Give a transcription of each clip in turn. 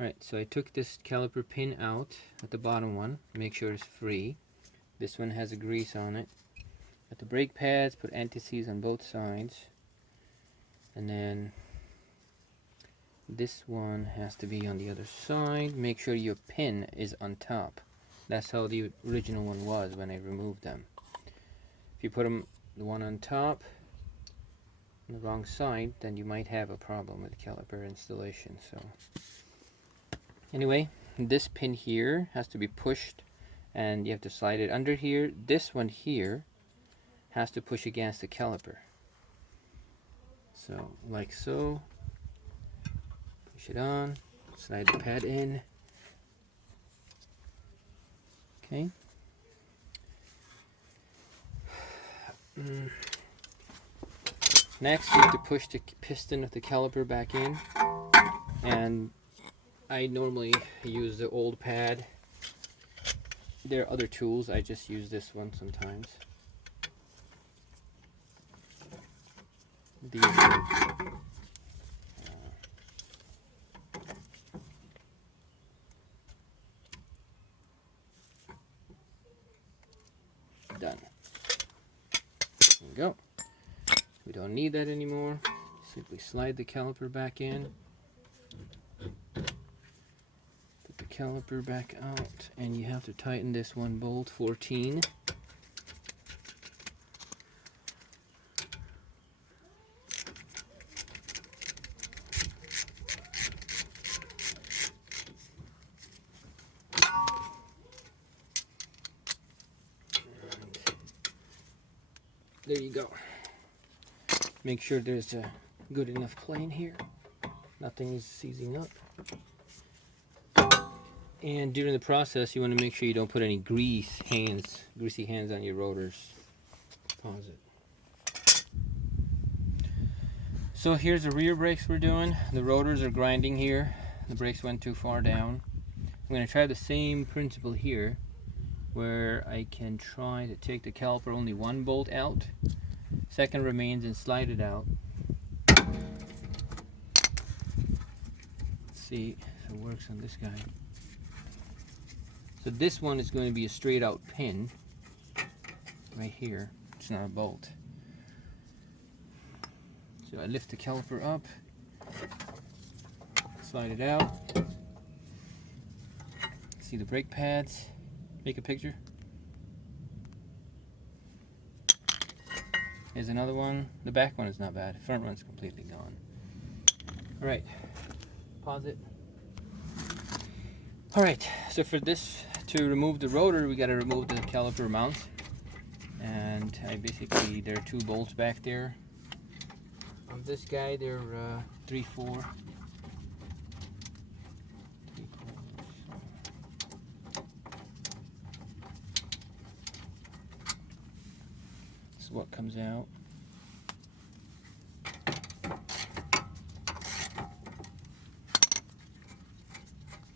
Alright, so I took this caliper pin out at the bottom one, make sure it's free. This one has a grease on it. Got the brake pads, put anti-seize on both sides. And then this one has to be on the other side. Make sure your pin is on top. That's how the original one was when I removed them. If you put them, the one on top, on the wrong side, then you might have a problem with caliper installation. So anyway, this pin here has to be pushed and you have to slide it under here. This one here has to push against the caliper. So like so, push it on, slide the pad in. Okay. Next you have to push the piston of the caliper back in, and I normally use the old pad. There are other tools, I just use this one sometimes. These are, done. There we go. We don't need that anymore. Simply slide the caliper back in. Put the caliper back out, and you have to tighten this one bolt 14. There you go. Make sure there's a good enough plane here. Nothing is seizing up. And during the process, you want to make sure you don't put any greasy hands on your rotors. Pause it. So here's the rear brakes we're doing. The rotors are grinding here. The brakes went too far down. I'm going to try the same principle here, where I can try to take the caliper only one bolt out, second remains, and slide it out. Let's see if it works on this guy. So this one is going to be a straight out pin right here. It's not a bolt. So I lift the caliper up, slide it out. See the brake pads. Make a picture. Here's another one. The back one is not bad. The front one's completely gone. Alright. Pause it. Alright, so for this, to remove the rotor, we gotta remove the caliper mount. And there are two bolts back there. On this guy, they're 3/4. What comes out.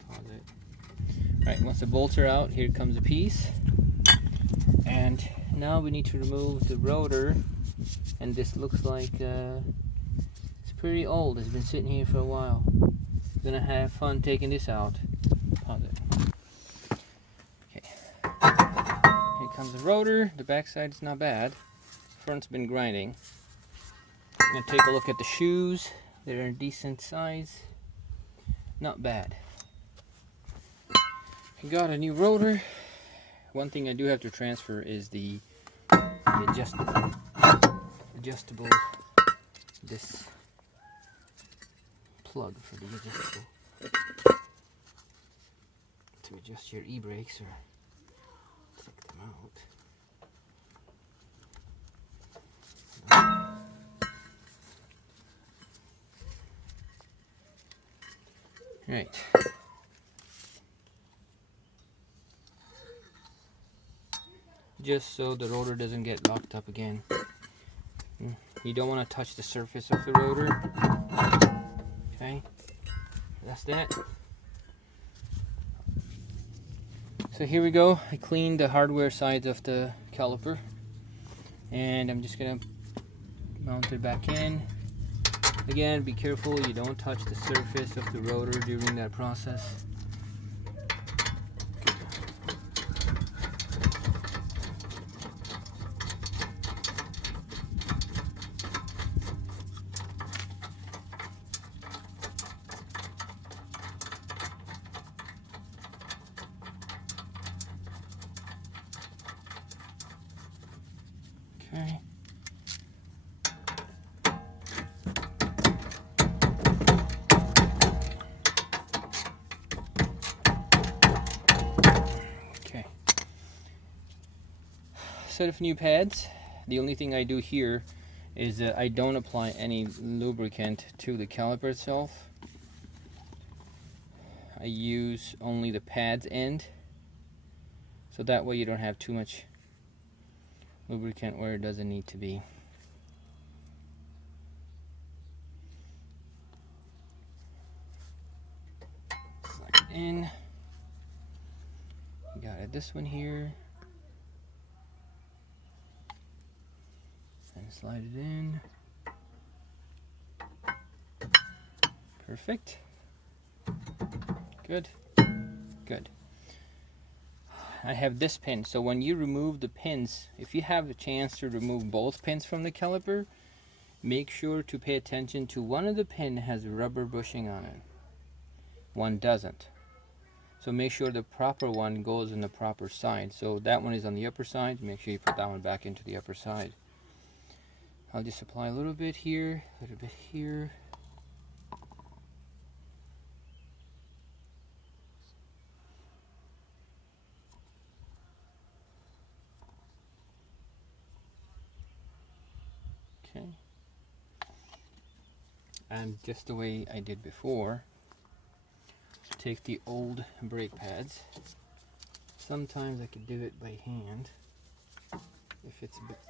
Pause it. Alright, once the bolts are out, here comes a piece. And now we need to remove the rotor. And this looks like it's pretty old. It's been sitting here for a while. We're gonna have fun taking this out. Pause it. Okay. Here comes the rotor. The back side is not bad. Front's been grinding. I'm going to take a look at the shoes. They're a decent size. Not bad. I got a new rotor. One thing I do have to transfer is the adjustable this plug for the adjustable to adjust your e-brakes or take them out. Right. Just so the rotor doesn't get locked up again. You don't want to touch the surface of the rotor. Okay. That's that. So here we go. I cleaned the hardware sides of the caliper. And I'm just going to mount it back in. Again, be careful you don't touch the surface of the rotor during that process. Okay. Okay. Set of new pads. The only thing I do here is I don't apply any lubricant to the caliper itself. I use only the pads end, so that way you don't have too much lubricant where it doesn't need to be. Slide it in. You got it, this one here. And slide it in. Perfect. Good. Good. I have this pin, so when you remove the pins, if you have a chance to remove both pins from the caliper, make sure to pay attention to one of the pin has rubber bushing on it. One doesn't. So make sure the proper one goes in the proper side. So that one is on the upper side. Make sure you put that one back into the upper side. I'll just apply a little bit here, a little bit here. Okay. And just the way I did before, take the old brake pads. Sometimes I could do it by hand if it's a bit.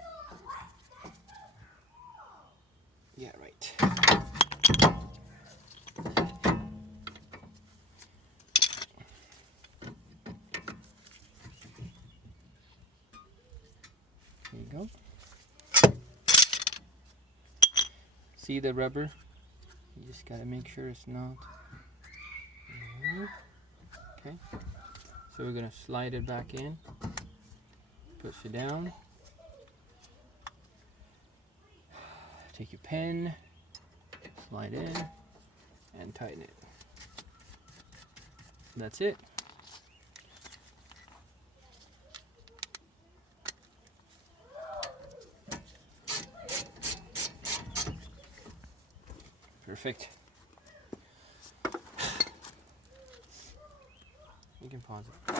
Yeah, right. There you go. See the rubber? You just gotta make sure it's not. Okay. So we're gonna slide it back in. Push it down. Take your pen, slide in, and tighten it. That's it. Perfect. You can pause it.